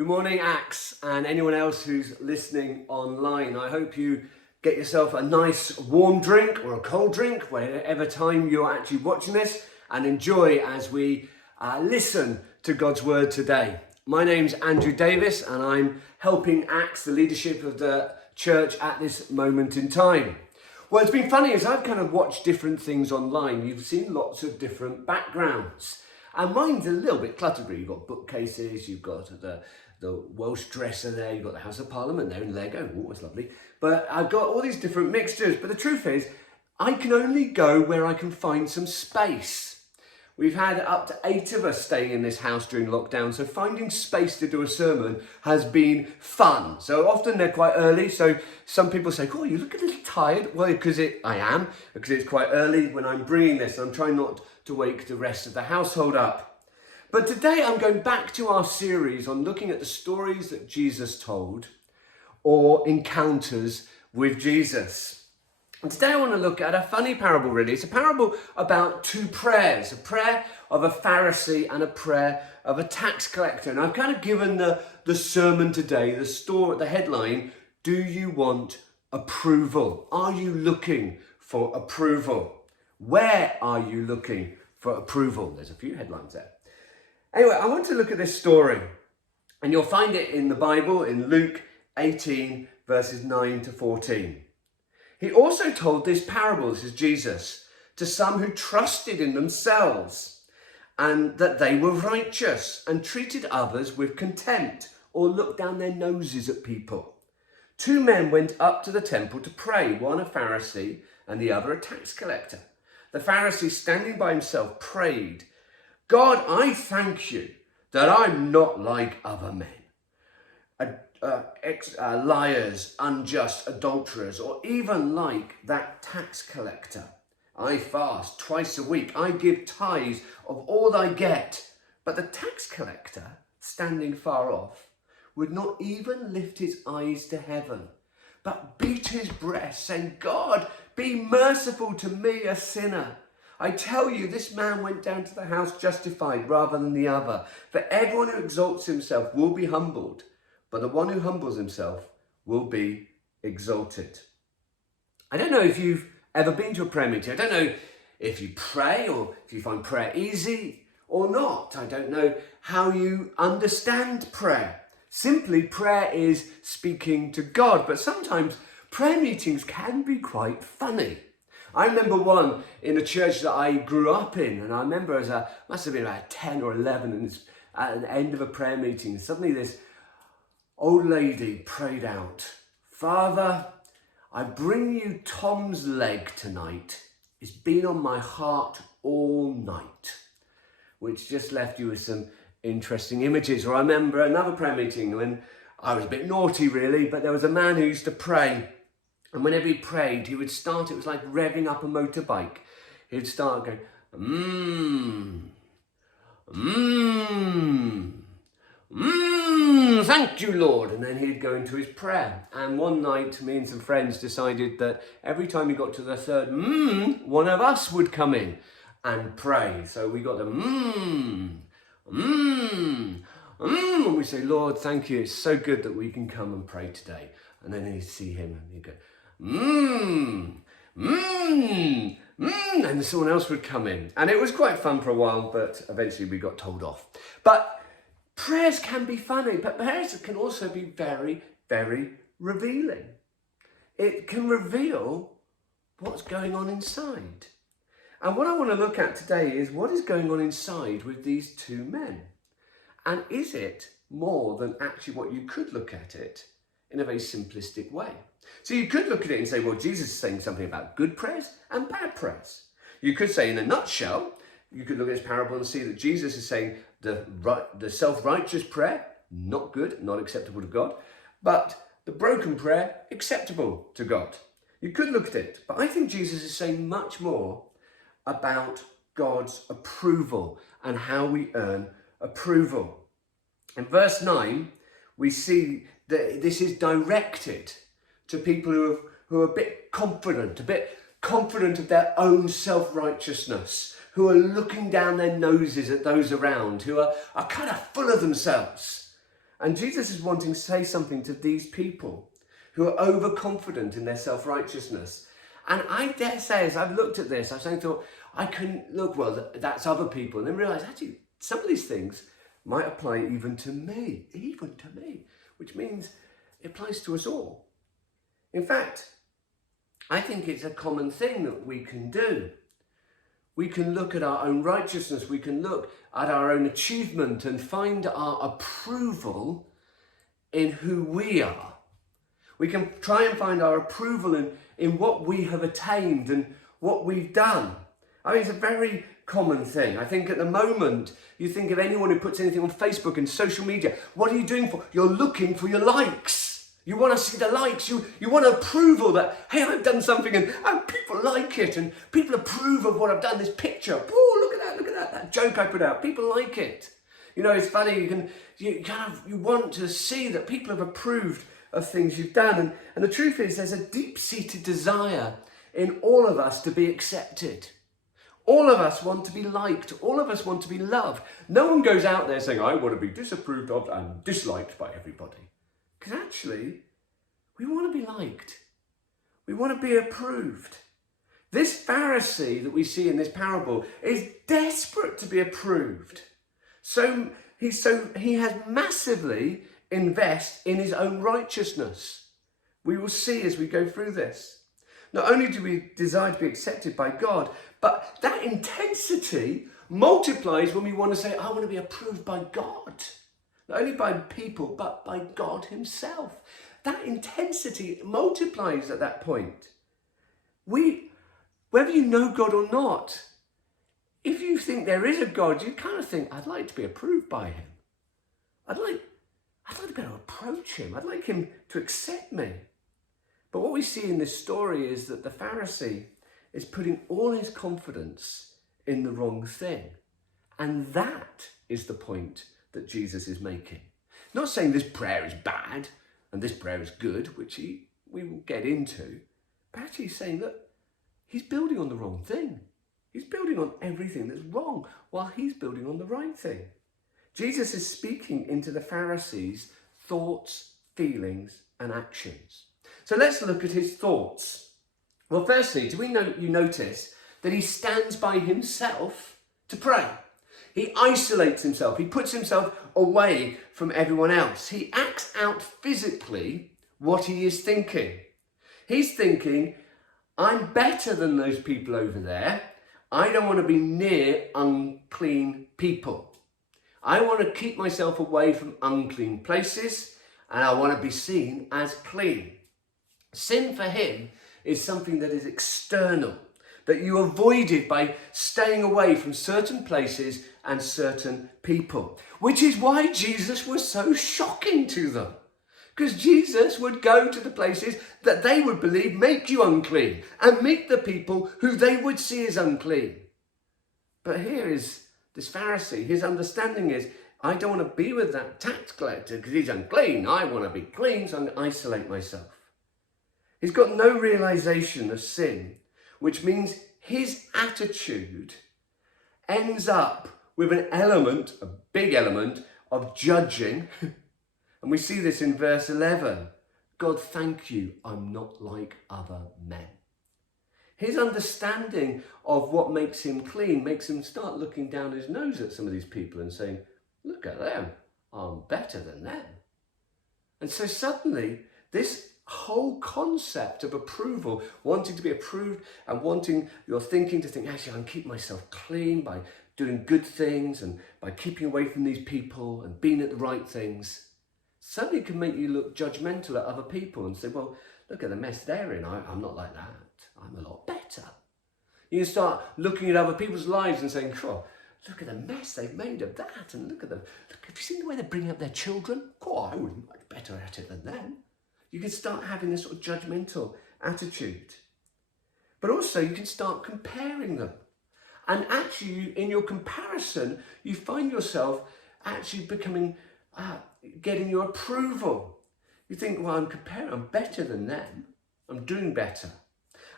Good morning, Axe, and anyone else who's listening online. I hope you get yourself a nice warm drink or a cold drink, whatever time you're actually watching this, and enjoy as we listen to God's word today. My name's Andrew Davies, and I'm helping Axe, the leadership of the church at this moment in time. Well, it's been funny as I've kind of watched different things online. You've seen lots of different backgrounds. And mine's a little bit cluttered. You've got bookcases, you've got the Welsh dresser there, you've got the House of Parliament there in Lego. Oh, it's lovely. But I've got all these different mixtures. But the truth is, I can only go where I can find some space. We've had up to 8 of us staying in this house during lockdown, so finding space to do a sermon has been fun. So often they're quite early, so some people say, oh, you look a little tired. Well, I am, because it's quite early when I'm bringing this. I'm trying not to wake the rest of the household up. But today I'm going back to our series on looking at the stories that Jesus told or encounters with Jesus. And today I want to look at a funny parable, really. It's a parable about 2 prayers, a prayer of a Pharisee and a prayer of a tax collector. And I've kind of given the sermon today, the headline, Do You Want Approval? Are you looking for approval? Where are you looking for approval? There's a few headlines there. Anyway, I want to look at this story, and you'll find it in the Bible in Luke 18, verses 9 to 14. He also told this parable, this is Jesus, to some who trusted in themselves and that they were righteous and treated others with contempt or looked down their noses at people. 2 men went up to the temple to pray, one a Pharisee and the other a tax collector. The Pharisee, standing by himself, prayed, God, I thank you that I'm not like other men, liars, unjust, adulterers, or even like that tax collector. I fast twice a week. I give tithes of all I get. But the tax collector, standing far off, would not even lift his eyes to heaven, but beat his breast, saying, God, be merciful to me, a sinner. I tell you, this man went down to the house justified rather than the other. For everyone who exalts himself will be humbled, but the one who humbles himself will be exalted. I don't know if you've ever been to a prayer meeting. I don't know if you pray or if you find prayer easy or not. I don't know how you understand prayer. Simply, prayer is speaking to God, but sometimes prayer meetings can be quite funny. I remember one in a church that I grew up in, and I remember must have been about 10 or 11, and at the end of a prayer meeting, suddenly this old lady prayed out, Father, I bring you Tom's leg tonight. It's been on my heart all night, which just left you with some interesting images. Or I remember another prayer meeting when I was a bit naughty really, but there was a man who used to pray. And whenever he prayed, he would start, it was like revving up a motorbike. He'd start going, thank you, Lord. And then he'd go into his prayer. And one night, me and some friends decided that every time he got to the third one of us would come in and pray. So we got the and we say, Lord, thank you. It's so good that we can come and pray today. And then he'd see him and he'd go, and someone else would come in. And it was quite fun for a while, but eventually we got told off. But prayers can be funny, but prayers can also be very, very revealing. It can reveal what's going on inside. And what I want to look at today is what is going on inside with these 2 men. And is it more than actually what you could look at it in a very simplistic way? So you could look at it and say, well, Jesus is saying something about good prayers and bad prayers. You could say in a nutshell, you could look at this parable and see that Jesus is saying the self-righteous prayer, not good, not acceptable to God, but the broken prayer, acceptable to God. You could look at it, but I think Jesus is saying much more about God's approval and how we earn approval. In verse 9, we see that this is directed to people who are a bit confident of their own self-righteousness, who are looking down their noses at those around, who are kind of full of themselves. And Jesus is wanting to say something to these people who are overconfident in their self-righteousness. And I dare say, as I've looked at this, I've thought, I can look, well, that's other people. And then realize, actually, some of these things might apply even to me, which means it applies to us all. In fact, I think it's a common thing that we can do. We can look at our own righteousness, we can look at our own achievement and find our approval in who we are. We can try and find our approval in what we have attained and what we've done. I mean, it's a very common thing. I think at the moment, you think of anyone who puts anything on Facebook and social media, what are you doing for? You're looking for your likes. You want to see the likes. You want approval that, hey, I've done something and people like it and people approve of what I've done, this picture. Oh, look at that joke I put out. People like it. You know, it's funny, you want to see that people have approved of things you've done. And the truth is, there's a deep-seated desire in all of us to be accepted. All of us want to be liked. All of us want to be loved. No one goes out there saying, I want to be disapproved of and disliked by everybody. Because actually, we want to be liked. We want to be approved. This Pharisee that we see in this parable is desperate to be approved. So he has massively invest in his own righteousness. We will see as we go through this. Not only do we desire to be accepted by God, but that intensity multiplies when we want to say, I want to be approved by God. Not only by people, but by God himself. That intensity multiplies at that point. Whether you know God or not, if you think there is a God, you kind of think, I'd like to be approved by him. I'd like to be able to approach him. I'd like him to accept me. But what we see in this story is that the Pharisee is putting all his confidence in the wrong thing. And that is the point that Jesus is making. Not saying this prayer is bad and this prayer is good, which we will get into, but actually saying that he's building on the wrong thing. He's building on everything that's wrong while he's building on the right thing. Jesus is speaking into the Pharisees' thoughts, feelings, and actions. So let's look at his thoughts. Well, firstly, you notice that he stands by himself to pray? He isolates himself. He puts himself away from everyone else. He acts out physically what he is thinking. He's thinking, I'm better than those people over there. I don't want to be near unclean people. I want to keep myself away from unclean places, and I want to be seen as clean. Sin for him is something that is external, that you avoided by staying away from certain places and certain people, which is why Jesus was so shocking to them. Because Jesus would go to the places that they would believe make you unclean and meet the people who they would see as unclean. But here is this Pharisee. His understanding is, I don't want to be with that tax collector because he's unclean. I want to be clean, so I'm going to isolate myself. He's got no realization of sin, which means his attitude ends up with an element, a big element, of judging. And we see this in verse 11. God, thank you, I'm not like other men. His understanding of what makes him clean makes him start looking down his nose at some of these people and saying, look at them, I'm better than them. And so suddenly, this whole concept of approval, wanting to be approved and wanting your thinking to think, actually, I can keep myself clean by doing good things and by keeping away from these people and being at the right things, suddenly can make you look judgmental at other people and say, well, look at the mess they're in. I'm not like that. I'm a lot better. You start looking at other people's lives and saying, oh, look at the mess they've made of that. And look at them. Look, have you seen the way they're bringing up their children? Oh, I would be much better at it than them. You can start having this sort of judgmental attitude. But also you can start comparing them. And actually, in your comparison, you find yourself actually becoming, getting your approval. You think, well, I'm better than them. I'm doing better.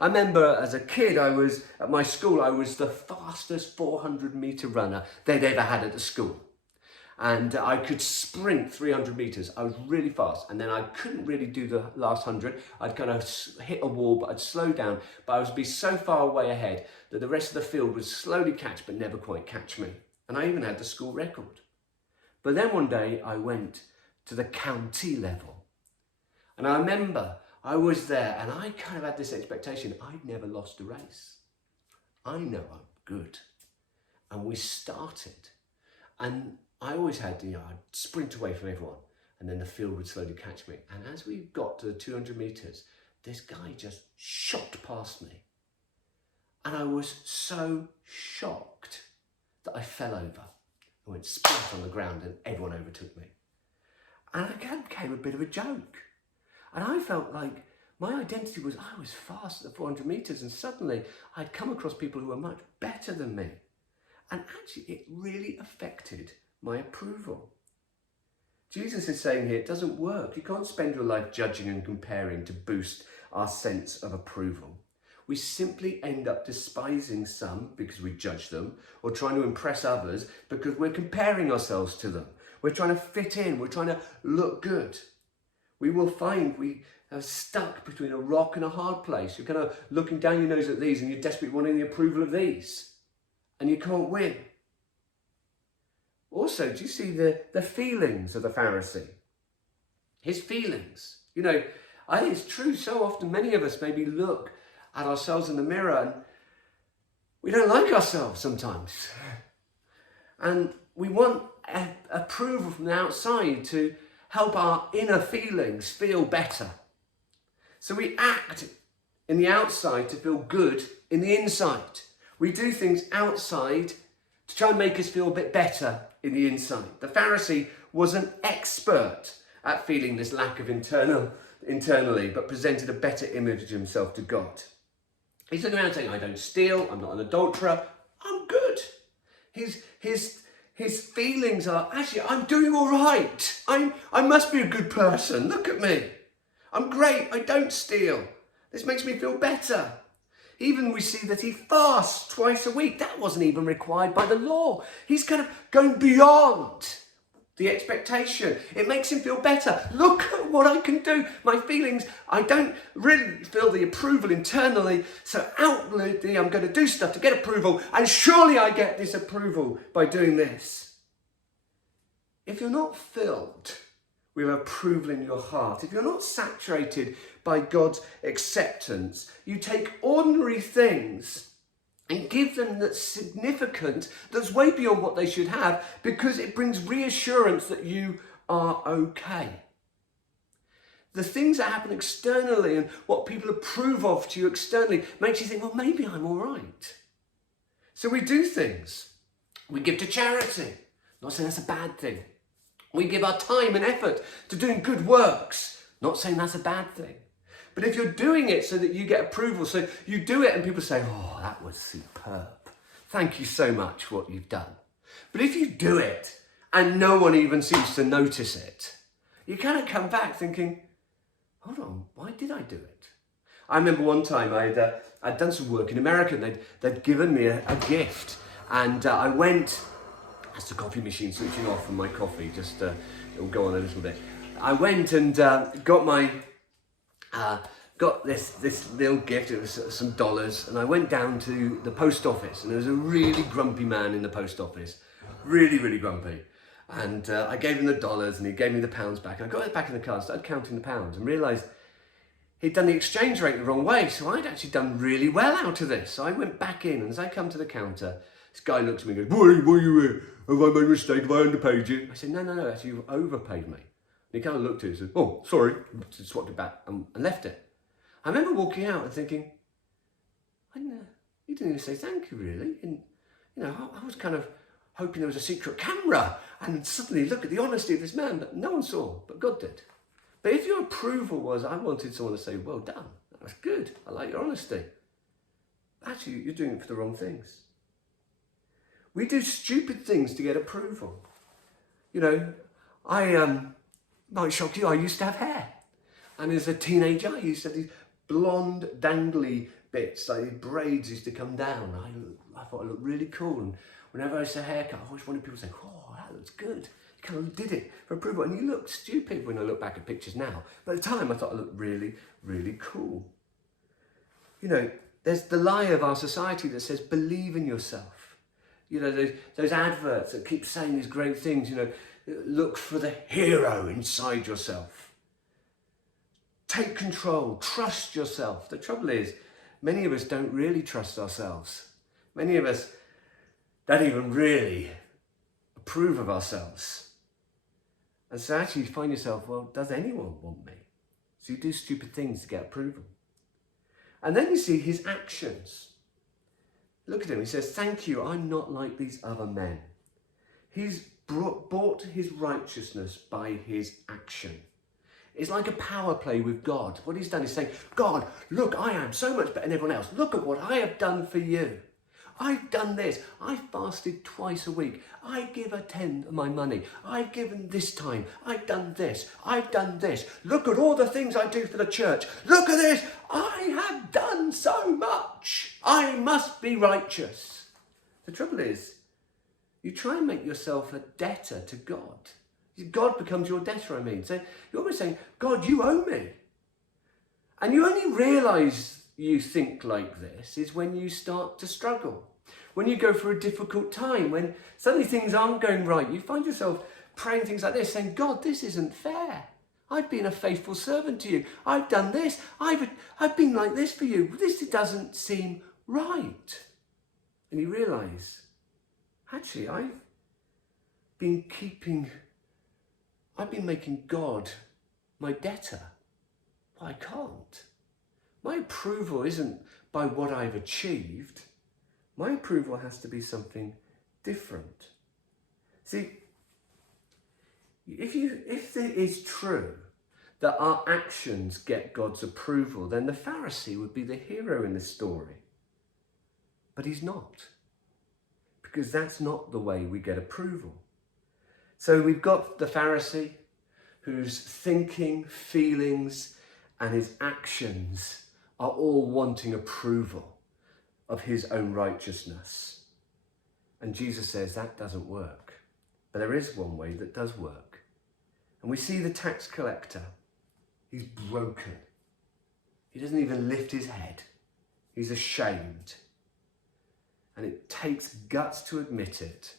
I remember as a kid, at my school, I was the fastest 400-meter runner they'd ever had at the school. And I could sprint 300 meters. I was really fast. And then I couldn't really do the last 100. I'd kind of hit a wall, but I'd slow down. But I would be so far away ahead that the rest of the field would slowly catch, but never quite catch me. And I even had the school record. But then one day I went to the county level. And I remember I was there and I kind of had this expectation. I'd never lost a race. I know I'm good. And we started. And I always had, I'd sprint away from everyone and then the field would slowly catch me. And as we got to the 200 meters, this guy just shot past me. And I was so shocked that I fell over. I went splat on the ground and everyone overtook me. And it became a bit of a joke. And I felt like my identity was I was fast at the 400 meters and suddenly I'd come across people who were much better than me. And actually it really affected my approval. Jesus is saying here, it doesn't work. You can't spend your life judging and comparing to boost our sense of approval. We simply end up despising some because we judge them, or trying to impress others because we're comparing ourselves to them. We're trying to fit in, we're trying to look good. We will find we are stuck between a rock and a hard place. You're kind of looking down your nose at these and you're desperately wanting the approval of these. And you can't win. Also, do you see the feelings of the Pharisee? His feelings. You know, I think it's true so often many of us maybe look at ourselves in the mirror and we don't like ourselves sometimes. And we want approval from the outside to help our inner feelings feel better. So we act in the outside to feel good in the inside. We do things outside to try and make us feel a bit better in the inside. The Pharisee was an expert at feeling this lack of internally, but presented a better image of himself to God. He's looking around saying, I don't steal, I'm not an adulterer, I'm good. His feelings are, actually, I'm doing all right. I must be a good person. Look at me. I'm great. I don't steal. This makes me feel better. Even we see that he fasts twice a week. That wasn't even required by the law. He's kind of going beyond the expectation. It makes him feel better. Look at what I can do. My feelings, I don't really feel the approval internally. So outwardly, I'm going to do stuff to get approval. And surely I get this approval by doing this. If you're not filled with approval in your heart, if you're not saturated by God's acceptance, you take ordinary things and give them that significance that's way beyond what they should have because it brings reassurance that you are okay. The things that happen externally and what people approve of to you externally makes you think, well, maybe I'm all right. So we do things. We give to charity. Not saying that's a bad thing. We give our time and effort to doing good works. Not saying that's a bad thing. But if you're doing it so that you get approval, so you do it and people say, oh, that was superb. Thank you so much for what you've done. But if you do it and no one even seems to notice it, you kind of come back thinking, hold on, why did I do it? I remember one time I'd done some work in America and they'd given me a gift. And I went, that's the coffee machine switching off from my coffee, just it'll go on a little bit. I went and got this little gift. It was some dollars, and I went down to the post office, and there was a really grumpy man in the post office, really, really grumpy. And I gave him the dollars, and he gave me the pounds back. And I got it back in the car, started counting the pounds, and realised he'd done the exchange rate the wrong way. So I'd actually done really well out of this. So I went back in, and as I come to the counter, this guy looks at me and goes, "What are you here? Have I made a mistake? Have I underpaid you?" I said, no, actually, you've overpaid me. And he kind of looked at it and said, "Oh, sorry," swapped it back and left it. I remember walking out and thinking, he didn't even say thank you, really. And, I was kind of hoping there was a secret camera and suddenly look at the honesty of this man, but no one saw, but God did. But if your approval was, I wanted someone to say, well done, that was good, I like your honesty. Actually, you're doing it for the wrong things. We do stupid things to get approval. I might shock you, I used to have hair. And as a teenager, I used to have these blonde, dangly bits, like these braids used to come down. I thought I looked really cool. And Whenever I say haircut, I always wanted people to say, oh, that looks good. You kind of did it for approval. And you look stupid when I look back at pictures now. But at the time, I thought I looked really, really cool. You know, there's the lie of our society that says, believe in yourself. You know, those adverts that keep saying these great things, you know, look for the hero inside yourself. Take control, trust yourself. The trouble is, many of us don't really trust ourselves. Many of us don't even really approve of ourselves. And so actually you find yourself, well, does anyone want me? So you do stupid things to get approval. And then you see his actions. Look at him, he says, thank you, I'm not like these other men. He's bought his righteousness by his action. It's like a power play with God. What he's done is saying, God, look, I am so much better than everyone else. Look at what I have done for you. I've done this. I fasted twice a week. I give a tenth of my money. I've given this time. I've done this. I've done this. Look at all the things I do for the church. Look at this. I have done so much. I must be righteous. The trouble is, you try and make yourself a debtor to God. God becomes your debtor, I mean. So you're always saying, God, you owe me. And you only realise you think like this is when you start to struggle. When you go through a difficult time, when suddenly things aren't going right, you find yourself praying things like this, saying, God, this isn't fair. I've been a faithful servant to you. I've done this. I've been like this for you. This doesn't seem right. And you realise, actually, I've been making God my debtor. Well, I can't. My approval isn't by what I've achieved. My approval has to be something different. See, if it is true that our actions get God's approval, then the Pharisee would be the hero in this story. But he's not. Because that's not the way we get approval. So we've got the Pharisee whose thinking, feelings, and his actions are all wanting approval of his own righteousness. And Jesus says that doesn't work. But there is one way that does work. And we see the tax collector. He's broken. He doesn't even lift his head. He's ashamed. And it takes guts to admit it.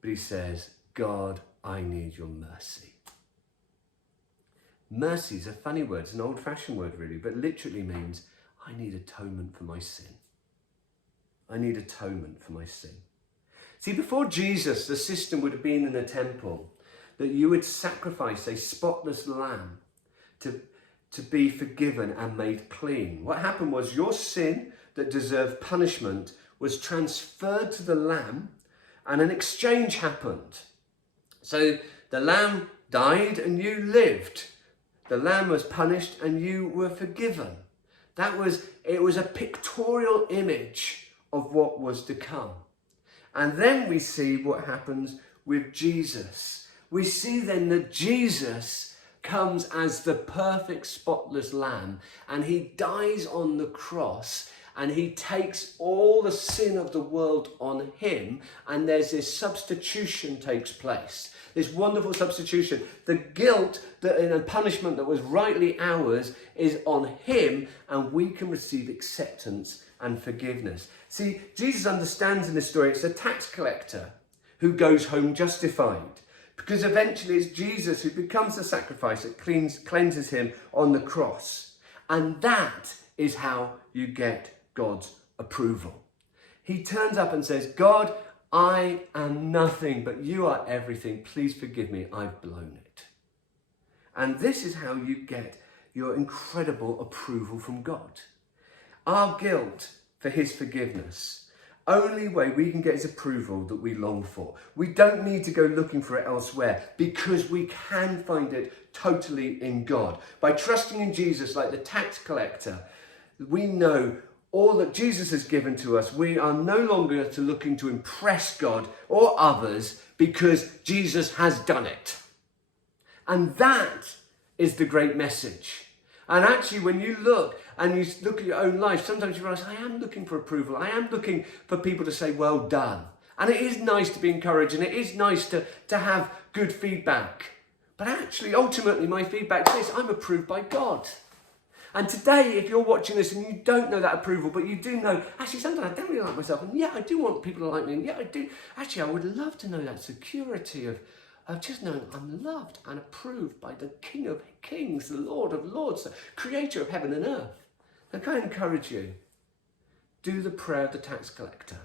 But he says, God, I need your mercy. Mercy is a funny word. It's an old-fashioned word, really, but literally means I need atonement for my sin. I need atonement for my sin. See, before Jesus, the system would have been in the temple that you would sacrifice a spotless lamb to be forgiven and made clean. What happened was your sin that deserved punishment was transferred to the lamb and an exchange happened. So the lamb died and you lived. The lamb was punished and you were forgiven. It was a pictorial image of what was to come. And then we see what happens with Jesus. We see then that Jesus comes as the perfect spotless lamb and he dies on the cross and he takes all the sin of the world on him, and there's this substitution takes place. This wonderful substitution. The guilt and punishment that was rightly ours is on him, and we can receive acceptance and forgiveness. See, Jesus understands in this story it's a tax collector who goes home justified, because eventually it's Jesus who becomes the sacrifice that cleanses him on the cross. And that is how you get God's approval. He turns up and says, God, I am nothing, but you are everything. Please forgive me. I've blown it. And this is how you get your incredible approval from God. Our guilt for his forgiveness. Only way we can get his approval that we long for. We don't need to go looking for it elsewhere because we can find it totally in God. By trusting in Jesus like the tax collector, we know all that Jesus has given to us. We are no longer looking to impress God or others because Jesus has done it. And that is the great message. And actually, when you look and you look at your own life, sometimes you realize, I am looking for approval. I am looking for people to say, well done. And it is nice to be encouraged, and it is nice to have good feedback. But actually, ultimately, my feedback is this: I'm approved by God. And today, if you're watching this and you don't know that approval, but you do know, actually, sometimes I don't really like myself, and yeah, I do want people to like me, and yeah, I do. Actually, I would love to know that security of just knowing I'm loved and approved by the King of Kings, the Lord of Lords, the Creator of heaven and earth. Then can I encourage you? Do the prayer of the tax collector.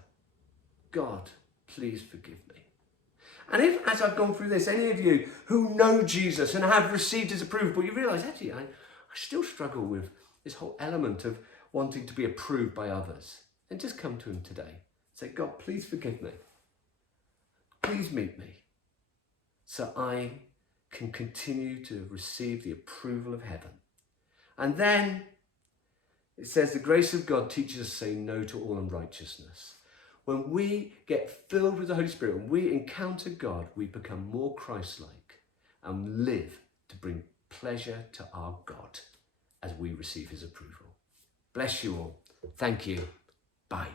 God, please forgive me. And if, as I've gone through this, any of you who know Jesus and have received his approval, but you realise, actually, I still struggle with this whole element of wanting to be approved by others, then just come to him today. Say, God, please forgive me. Please meet me so I can continue to receive the approval of heaven. And then it says the grace of God teaches us to say no to all unrighteousness. When we get filled with the Holy Spirit, when we encounter God, we become more Christ-like and live to bring pleasure to our God as we receive his approval. Bless you all. Thank you. Bye.